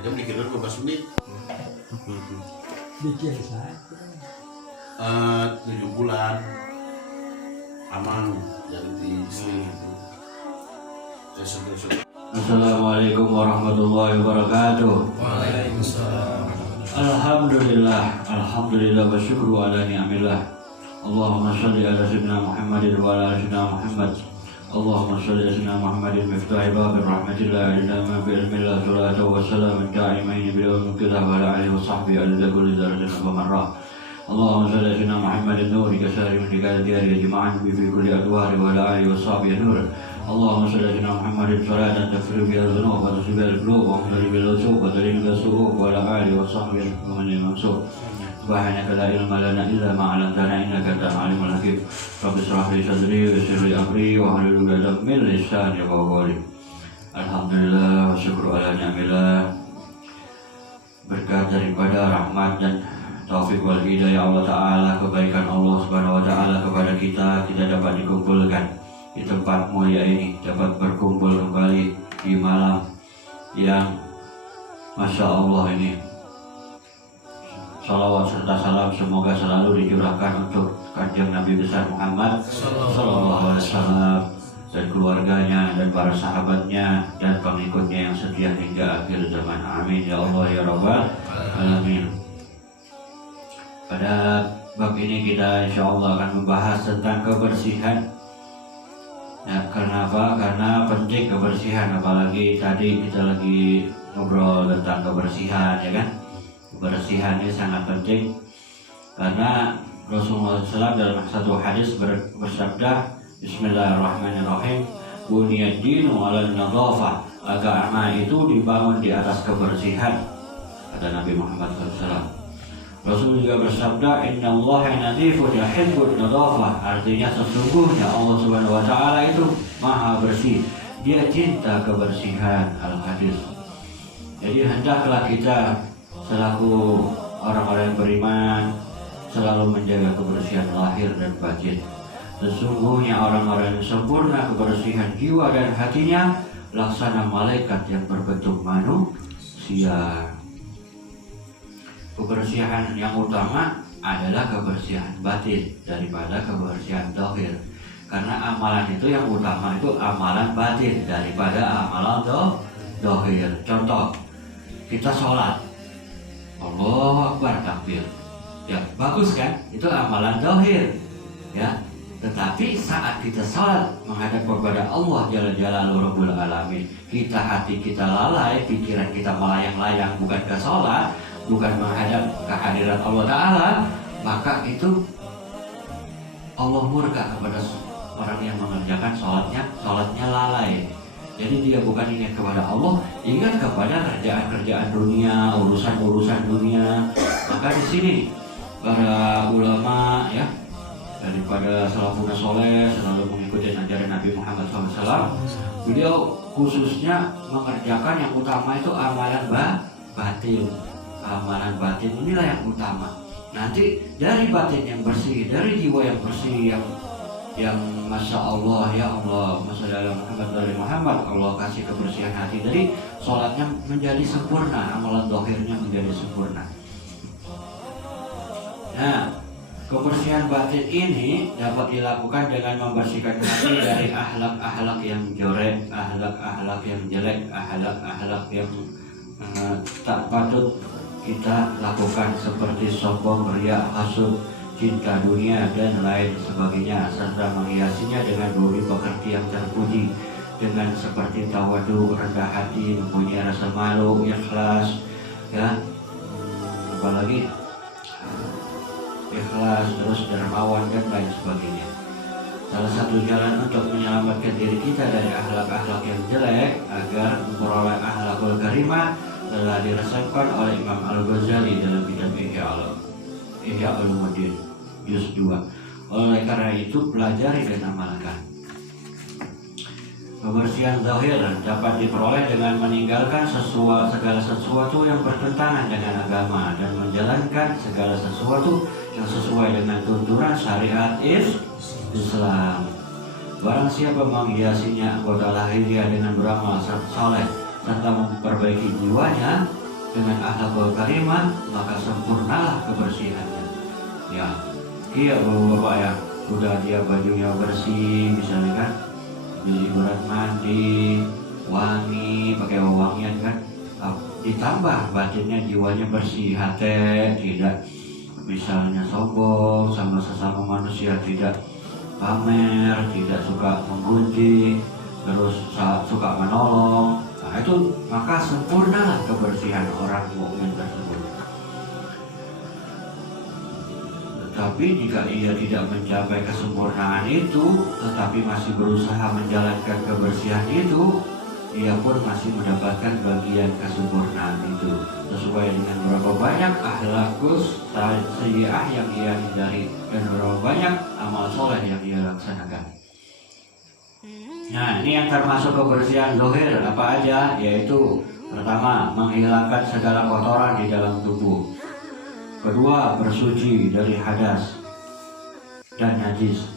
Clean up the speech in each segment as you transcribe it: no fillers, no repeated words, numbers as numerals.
jam dikira 15 menit. Dikir saya 7 bulan aman dari istri itu. Assalamualaikum warahmatullahi wabarakatuh. Waalaikumsalam. Alhamdulillah wa syukru ala ni'amillah. Allahumma sholli ala sayyidina Muhammadin wa ala sayyidina Muhammad. Allahumma sholli ala sayyidina Muhammadin miftahi babir rahmatillah ila ma bi ilmillah salatu wa salam da'imain bi yawmillah wa ala alihi wa sahbihi ala kulli darajatin wa marrah. Allahumma sholli ala sayyidina Muhammadin nuri kasari min dikal jama'an bi kulli adwari wa ala alihi wa sahbihi nur. اللهم صل على سيدنا محمد صلاة تغفر بها الذنوب وتصيب بها القلوب وتغفر بها الوسوق وتلين بها السوء وعلى آله وصحبه ومن المنصور. سبحانك لا علم لنا إلا ما علمتنا إنك أنت العليم الحكيم. رب اشرح لي صدري ويسر لي أمري واحلل عقدة من لساني يفقهوا قولي. Alhamdulillah wa syukur ala ni'amillah. Berkat daripada rahmat dan taufik wal hidayah Allah Ta'ala, kebaikan Allah Subhanahu wa Ta'ala kepada kita dapat dikumpulkan di tempat mulia ini, dapat berkumpul kembali di malam yang Masya Allah ini. Salawat serta salam semoga selalu dicurahkan untuk kanjeng Nabi besar Muhammad Sallallahu Alaihi Wasallam dan keluarganya dan para sahabatnya dan pengikutnya yang setia hingga akhir zaman. Amin ya Allah ya Rabbal Alamin. Pada bab ini kita insya Allah akan membahas tentang kebersihan. Ya, karena apa? Karena penting kebersihan, apalagi tadi kita lagi ngobrol tentang kebersihan, ya kan? Kebersihan ini sangat penting karena Rasulullah SAW dalam satu hadis bersabda, Bismillahirrahmanirrahim, buniyad dinu 'alal nadhafah, agama itu dibangun di atas kebersihan, kata Nabi Muhammad SAW. Rasul juga bersabda, Innallaha nadhifun yuhibbun nadhafah, artinya sesungguhnya Allah Subhanahu wa Ta'ala itu maha bersih, dia cinta kebersihan. Al-Hadis. Jadi hendaklah kita selaku orang-orang yang beriman selalu menjaga kebersihan lahir dan batin. Sesungguhnya orang-orang yang sempurna kebersihan jiwa dan hatinya laksana malaikat yang berbentuk manusia. Kebersihan yang utama adalah kebersihan batin daripada kebersihan zahir. Karena amalan itu yang utama itu amalan batin daripada amalan zahir. Contoh, kita sholat, Allahu Akbar, takbir, ya bagus kan? Itu amalan zahir, ya. Tetapi saat kita sholat menghadap kepada Allah Jalla Jalaluhu Rabbul Alamin, hati kita lalai, pikiran kita melayang-layang bukan ke sholat, bukan menghadap kehadiran Allah Ta'ala, maka itu Allah murka kepada orang yang mengerjakan sholatnya lalai. Jadi dia bukan ingat kepada Allah, ingat kepada kerjaan-kerjaan dunia, urusan-urusan dunia. Maka di sini para ulama ya daripada salafun soleh selalu mengikuti ajaran Nabi Muhammad SAW. Beliau khususnya mengerjakan yang utama itu amalan batin. Amalan batin inilah yang utama. Nanti dari batin yang bersih, dari jiwa yang bersih, yang Masya Allah, ya Allah, Masya Allah Muhammad, Allah kasih kebersihan hati. Jadi sholatnya menjadi sempurna, amalan zahirnya menjadi sempurna. Nah, kebersihan batin ini dapat dilakukan dengan membersihkan hati dari akhlak-akhlak yang jorok, akhlak-akhlak yang jelek, akhlak-akhlak yang tak patut kita lakukan seperti sombong, riya, hasud, cinta dunia dan lain sebagainya, serta menghiasinya dengan budi pekerti yang terpuji dengan seperti tawadu, rendah hati, mempunyai rasa malu, ikhlas, ya, apalagi ikhlas, terus dermawan dan lain sebagainya. Salah satu jalan untuk menyelamatkan diri kita dari akhlak-akhlak yang jelek agar memperoleh akhlakul karimah telah diresepkan oleh Imam Al-Ghazali dalam kitab Ihya Ulumuddin juz 2. Oleh karena itu pelajari dan amalkan. Kebersihan zahir dapat diperoleh dengan meninggalkan segala sesuatu yang bertentangan dengan agama dan menjalankan segala sesuatu yang sesuai dengan tuntunan syariat Islam. Barang siapa menghiasinya anggota lahiriah dengan beramal saleh serta memperbaiki jiwanya, dengan akhlakul karimah, maka sempurnalah kebersihannya. Ya, iya bapak-bapak ya, udah dia bajunya bersih misalnya kan, ibarat mandi, wangi, pakai wewangian kan, ditambah batinnya, jiwanya bersih, hati tidak misalnya sombong sama sesama manusia, tidak pamer, tidak suka menggunjing, terus suka menolong. Nah itu maka sempurnalah kebersihan orang mukmin tersebut. Tetapi jika ia tidak mencapai kesempurnaan itu, tetapi masih berusaha menjalankan kebersihan itu, ia pun masih mendapatkan bagian kesempurnaan itu, sesuai dengan berapa banyak akhlakus sayyi'ah yang ia hindari dan berapa banyak amal soleh yang ia laksanakan. Nah, ini yang termasuk kebersihan zahir apa aja, yaitu pertama, menghilangkan segala kotoran di dalam tubuh. Kedua, bersuci dari hadas dan najis.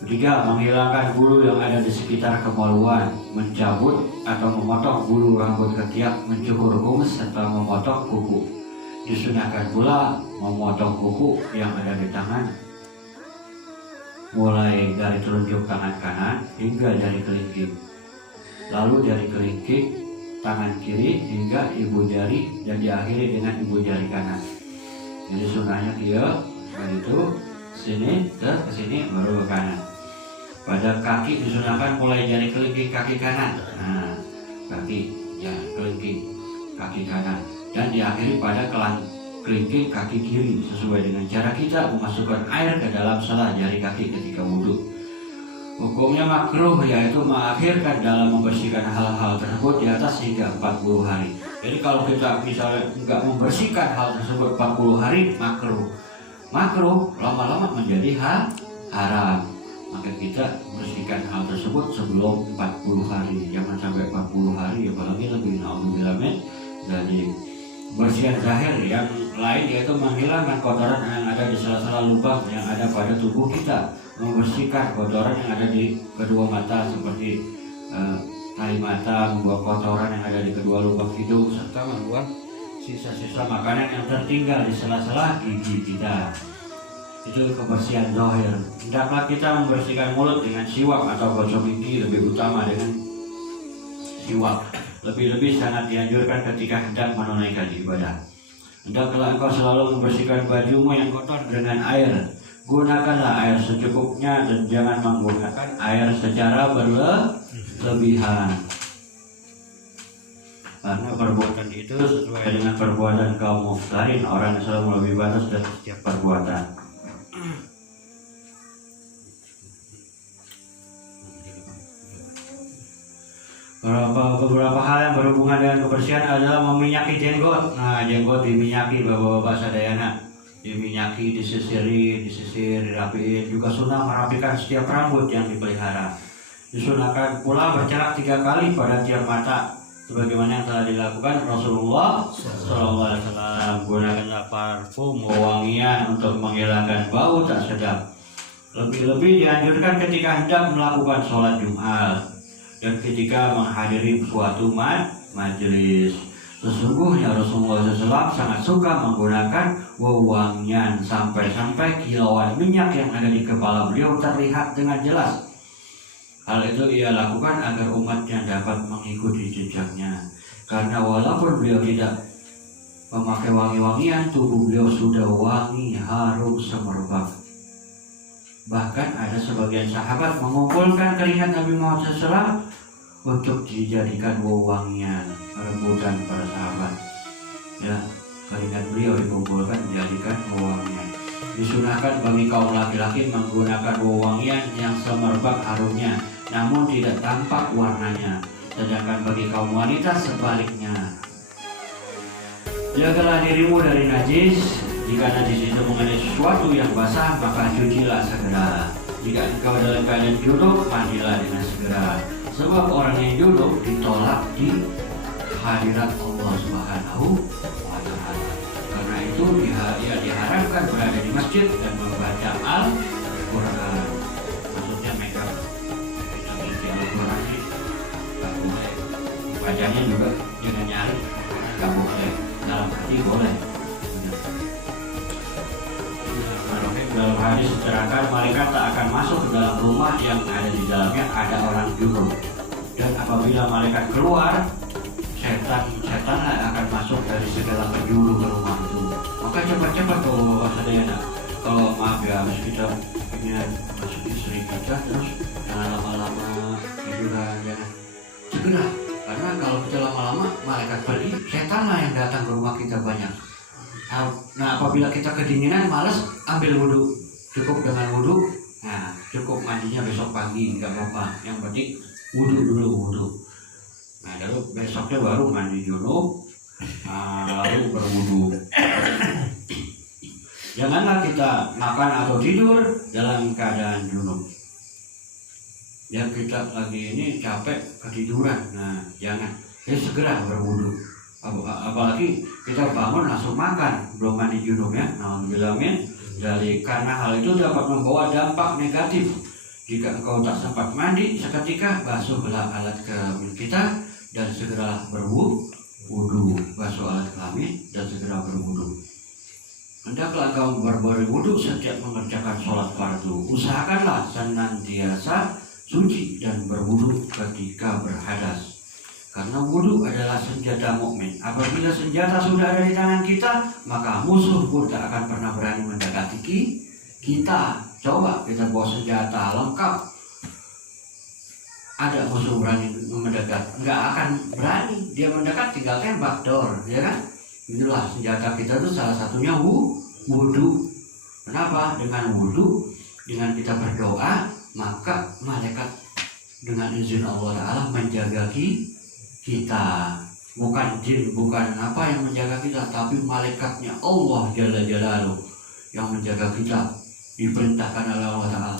Ketiga, menghilangkan bulu yang ada di sekitar kemaluan, mencabut atau memotong bulu rambut ketiak, mencukur kumis serta memotong kuku. Disunahkan pula memotong kuku yang ada di tangan, mulai dari telunjuk tangan kanan hingga dari kelingking, lalu dari kelingking tangan kiri hingga ibu jari, dan diakhiri dengan ibu jari kanan. Jadi sunahnya dia itu sini ke sini baru ke kanan. Pada kaki disunahkan mulai dari kelingking kaki kanan, nah kaki ya kelingking kaki kanan, dan diakhiri pada kelingking kaki kiri sesuai dengan cara kita memasukkan air ke dalam sela jari kaki ketika wudhu. Hukumnya makruh, yaitu mengakhirkan dalam membersihkan hal-hal tersebut di atas hingga 40 hari. Jadi kalau kita misalnya nggak membersihkan hal tersebut 40 hari, makruh lama-lama menjadi haram. Maka kita bersihkan hal tersebut sebelum 40 hari, jangan sampai 40 hari, apalagi lebih naudzubillah min dzalik. Bersihan zahir yang lain yaitu menghilangkan kotoran yang ada di sela-sela lubang yang ada pada tubuh kita, membersihkan kotoran yang ada di kedua mata seperti tahi mata, membuang kotoran yang ada di kedua lubang hidung, serta membuang sisa-sisa makanan yang tertinggal di sela-sela gigi kita. Itu kebersihan zahir. Hendaklah kita membersihkan mulut dengan siwak atau gosok gigi, lebih utama dengan siwak. Lebih-lebih sangat dianjurkan ketika hendak menunaikan ibadah. Hendaklah engkau selalu membersihkan bajumu yang kotor dengan air. Gunakanlah air secukupnya dan jangan menggunakan air secara berlebihan. Karena perbuatan itu sesuai dengan perbuatan kaum muftarin, orang yang selalu melebihi batas dari setiap perbuatan. Beberapa hal yang berhubungan dengan kebersihan adalah meminyaki jenggot. Nah, jenggot diminyaki bapak-bapak sadayana, diminyaki, disisir, dirapiin. Juga sunnah merapikan setiap rambut yang dipelihara. Disunahkan pula bercerak 3 kali pada tiap mata, sebagaimana yang telah dilakukan Rasulullah SAW. Gunakanlah parfum wewangian untuk menghilangkan bau tak sedap. Lebih-lebih dianjurkan ketika hendak melakukan sholat Jumat dan ketika menghadiri suatu majelis. Sesungguhnya Rasulullah SAW sangat suka menggunakan wewangian sampai-sampai kilauan minyak yang ada di kepala beliau terlihat dengan jelas. Hal itu ia lakukan agar umatnya dapat mengikuti jejaknya. Karena walaupun beliau tidak memakai wangi-wangian, tubuh beliau sudah wangi, harum semerbak. Bahkan ada sebagian sahabat mengumpulkan keringat Nabi Muhammad SAW untuk dijadikan wewangian, rebutan para sahabat. Ya, keringat beliau dikumpulkan dijadikan wewangian. Disunahkan bagi kaum laki-laki menggunakan wewangian yang semerbak harumnya, namun tidak tampak warnanya. Sedangkan bagi kaum wanita sebaliknya. Jagalah dirimu dari najis. Jika najis itu mengenai sesuatu yang basah, maka cucilah segera. Jika engkau dalam keadaan junub, mandilah dengan segera. Sebab orang yang junub ditolak di hadirat Allah Subhanahu wa Ta'ala. Karena itu ia diharapkan berada di masjid dan membaca Al-Quran. Maksudnya megang Al-Quran ini tak boleh. Bacanya juga jangan nyari, tak boleh. dalam hati boleh. Dalam hadis diterangkan malaikat tak akan masuk ke dalam rumah yang ada di dalamnya ada orang junub. Dan apabila malaikat keluar, setan akan masuk dari segala penjuru ke rumah itu. Maka cepat-cepat kalau sadayana, kalau maaf ya, habis kita punya masuk istri kita terus jangan lama-lama tiduran, jangan segera. Karena kalau kita lama-lama malaikat pergi, setan lah yang datang ke rumah kita banyak. Nah apabila kita kedinginan malas ambil wudhu, cukup dengan wudhu, nah cukup mandinya besok pagi nggak apa-apa, yang penting wudhu dulu wudhu. Nah lalu besoknya baru mandi junub, lalu berwudhu. Janganlah kita makan atau tidur dalam keadaan junub. Ya kita lagi ini capek ketiduran, nah jangan, jadi segera berwudhu. Apalagi kita bangun langsung makan, belum mandi junub ya. Nah bilangin dari karena hal itu dapat membawa dampak negatif. Jika engkau tak sempat mandi seketika, basuhlah alat kelamin kita dan segera berwudhu. Basuh alat kelamin dan segera berwudhu. Hendaklah engkau berwudhu setiap mengerjakan sholat fardu. Usahakanlah senantiasa suci dan berwudhu ketika berhadas. Karena wudhu adalah senjata mukmin. Apabila senjata sudah ada di tangan kita, maka musuh pun tak akan pernah berani mendekati kita. Coba kita bawa senjata lengkap, ada musuh berani mendekat, nggak akan berani dia mendekat, tinggal tembak dor, ya kan? Itulah senjata kita itu salah satunya wudhu. Kenapa? Dengan wudhu, dengan kita berdoa, maka malaikat dengan izin Allah Ta'ala menjaga kita. Bukan jin, bukan apa yang menjaga kita, tapi malaikatnya Allah Jalla Jalaluh yang menjaga kita, diperintahkan oleh Allah Ta'ala.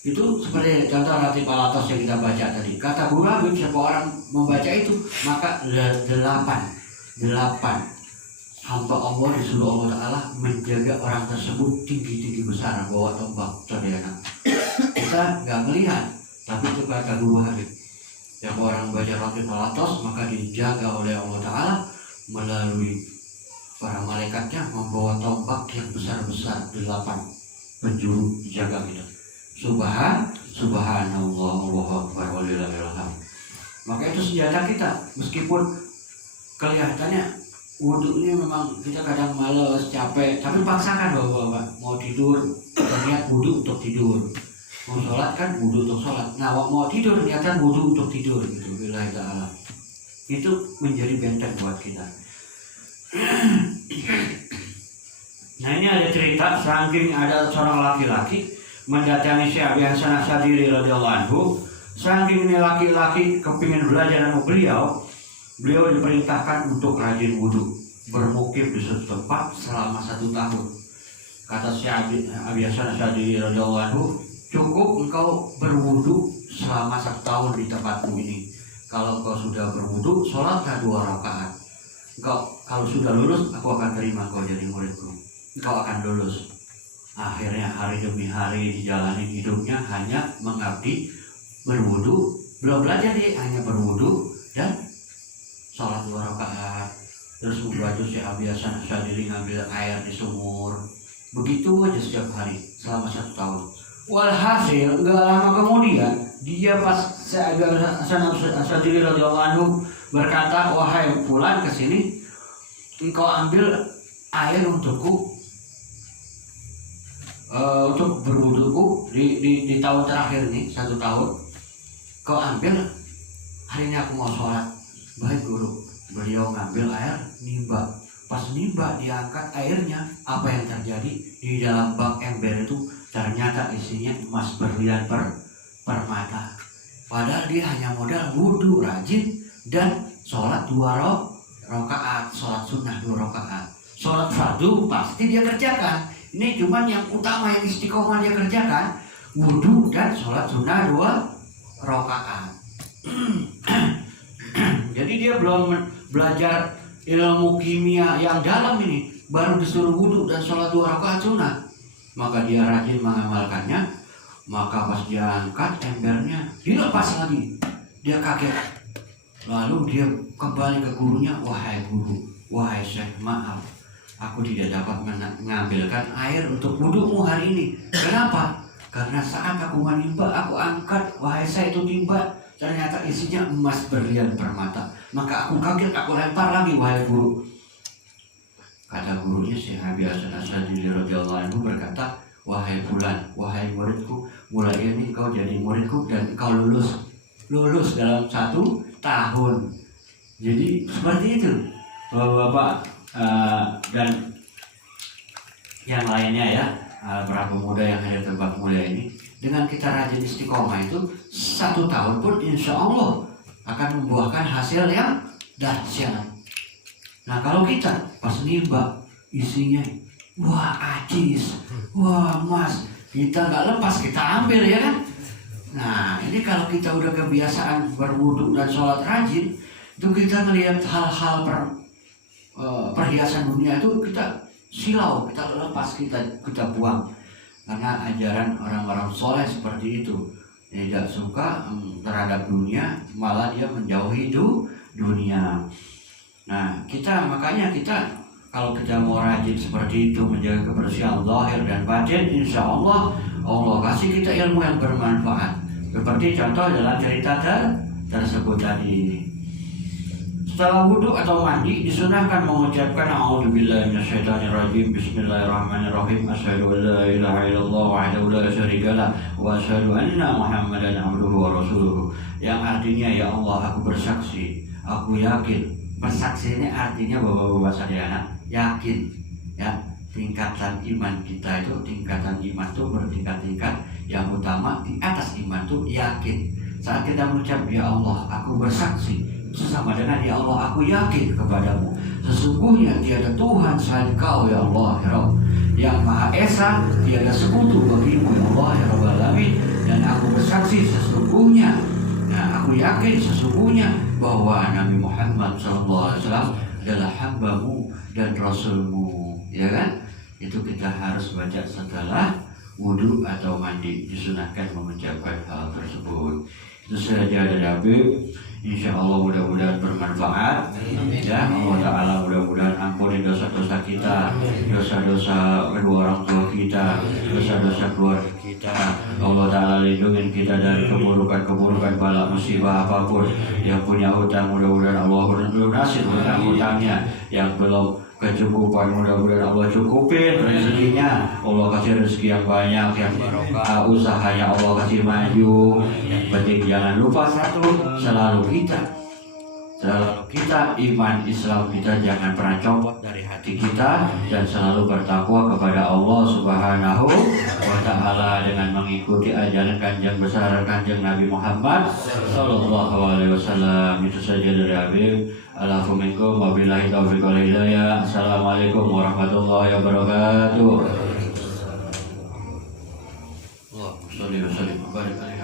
Itu seperti contoh Latif Al-Atas yang kita baca tadi. Kata Guru Habib, siapa orang membaca itu, maka 8 hamba Allah disuruh Allah Ta'ala menjaga orang tersebut tinggi-tinggi besar, bawa tombak, saudara. Kita nggak melihat, tapi itu kata Guru Habib. Yang orang baca Latif Al-Atas maka dijaga oleh Allah Ta'ala melalui para malaikatnya membawa tombak yang besar-besar 8 penjuru jaga kita. Subhanallah, Allahu Akbar, walillahil hamd. Maka itu senjata kita. Meskipun kelihatannya wudhu ini memang kita kadang males, capek, tapi paksakan bahwa mau tidur, niat wudhu untuk tidur. Mau sholat kan wudhu untuk sholat. Nah mau tidur niatan wudhu untuk tidur gitu. Billahi ta'ala. Itu menjadi benteng buat kita. Nah ini ada cerita, saking ada seorang laki-laki mendatangi Syekh Abi Hasan Asy'adili radhiyallahu anhu. Saking ini laki-laki kepingin belajar sama beliau diperintahkan untuk rajin wudhu, bermukim di suatu tempat selama 1 tahun. Kata Syekh Abi Hasan Asy'adili radhiyallahu anhu, cukup engkau berwudhu selama 1 tahun di tempatmu ini. Kalau engkau sudah berwudhu, sholatlah 2 rakaat. Engkau kalau sudah lulus, aku akan terima engkau jadi muridku. Engkau akan lulus. Akhirnya hari demi hari dijalani hidupnya hanya mengabdi berwudhu, belum belajar dia hanya berwudhu dan sholat 2 rakaat. Terus membantu Syekh Abi Hasan Asy'adili ngambil air di sumur. Begitu aja setiap hari selama 1 tahun. Walhasil nggak lama kemudian dia pas Syekh Abi Hasan Asy'adili radhiyallahu anhu berkata, wahai fulan, kesini engkau ambil air untukku, untuk berwuduku di tahun terakhir ini 1 tahun. Kau ambil, hari ini aku mau sholat. Baik guru. Beliau ngambil air, nimba. Pas nimba diangkat airnya, apa yang terjadi di dalam bak ember itu ternyata isinya emas berlian permata. Padahal dia hanya modal wudhu rajin dan sholat 2 rakaat, sholat sunnah 2 rakaat. Sholat fardu pasti dia kerjakan. Ini cuman yang utama yang istiqomah dia kerjakan, wudhu dan sholat sunnah 2 rakaat. Jadi dia belum belajar ilmu kimia yang dalam ini, baru disuruh wudhu dan sholat 2 rakaat sunnah. Maka dia rajin mengamalkannya. Maka pas dia angkat embernya, dilepas lagi. Dia kaget. Lalu dia kembali ke gurunya, wahai guru, wahai Syekh, maaf, aku tidak dapat mengambilkan air untuk wudhumu hari ini. Kenapa? Karena saat aku menimba, aku angkat, wahai saya itu timba, ternyata isinya emas berlian permata. Maka aku kaget, aku lempar lagi, wahai guru. Kata gurunya Syekh Abi Hasan Asy'adzili radhiyallahu anhu berkata, wahai fulan, wahai muridku, mulai ini kau jadi muridku dan kau lulus dalam 1 tahun. Jadi seperti itu Bapak-bapak dan yang lainnya ya, para pemuda yang hadir tempat mulia ini, dengan kita rajin istiqomah itu 1 tahun pun insya Allah akan membuahkan hasil yang dahsyat. Nah kalau kita pas nimba isinya, wah ajis, wah emas, kita nggak lepas, kita ambil ya kan. Nah ini kalau kita udah kebiasaan berwudu dan sholat rajin, itu kita ngelihat hal-hal perhiasan dunia itu kita silau, kita lepas, kita buang. Karena ajaran orang-orang soleh seperti itu, tidak suka terhadap dunia, malah dia menjauhi dunia. Nah makanya kita kalau kita mau rajin seperti itu, menjaga kebersihan zahir dan batin, insya Allah kasih kita ilmu yang bermanfaat. Seperti contoh dalam cerita tersebut tadi. Setelah wudhu atau mandi disunahkan mengucapkan a'udzubillahi minasyaitonirrajim, bismillahirrahmanirrahim, asyhadu an la ilaha illallah wahdahu la syarikalah wa asyhadu anna muhammadan abduhu wa rasuluhu. Yang artinya, ya Allah, aku bersaksi, aku yakin. Bersaksi ini artinya bapak-bapak sadayana yakin ya, tingkatan iman kita itu, tingkatan iman itu bertingkat-tingkat. Yang utama di atas iman itu yakin. Saat kita mengucap ya Allah aku bersaksi, sesama dengan ya Allah aku yakin kepadamu, sesungguhnya tiada Tuhan selain Kau ya Allah ya Rabb, yang Maha Esa, tiada sekutu bagimu ya Allah ya Rabbal Alamin. Dan aku bersaksi sesungguhnya, aku yakin sesungguhnya bahwa Nabi Muhammad SAW adalah hambamu dan rasulmu, ya kan? Itu kita harus baca setelah wudhu atau mandi, disunahkan mengucapkan hal tersebut. Itu saja dari Habib. Insya Allah mudah-mudahan bermanfaat. Ya Allah Ta'ala mudah-mudahan ampuni dosa-dosa kita, dosa-dosa kedua orang tua kita, dosa-dosa keluarga kita. Allah Ta'ala lindungi kita dari keburukan-keburukan, bala musibah apapun. Yang punya hutang mudah-mudahan Allah lunasi hutang-hutangnya. Yang belum kecukupan mudah-mudahan Allah cukupin rezekinya. Allah kasih rezeki yang banyak, yang barokah, usahanya Allah kasih maju. Yang penting jangan lupa selalu kita iman Islam kita jangan pernah copot dari hati kita, dan selalu bertakwa kepada Allah Subhanahu wa Ta'ala dengan mengikuti ajaran kanjeng besar kanjeng Nabi Muhammad sallallahu alaihi wasallam. Itu saja dari Habib. Alhamdulillah, wabillahi taufiq wal hidayah. Assalamualaikum warahmatullahi wabarakatuh. Allahumma shalli wa sallim wa barik alaihi.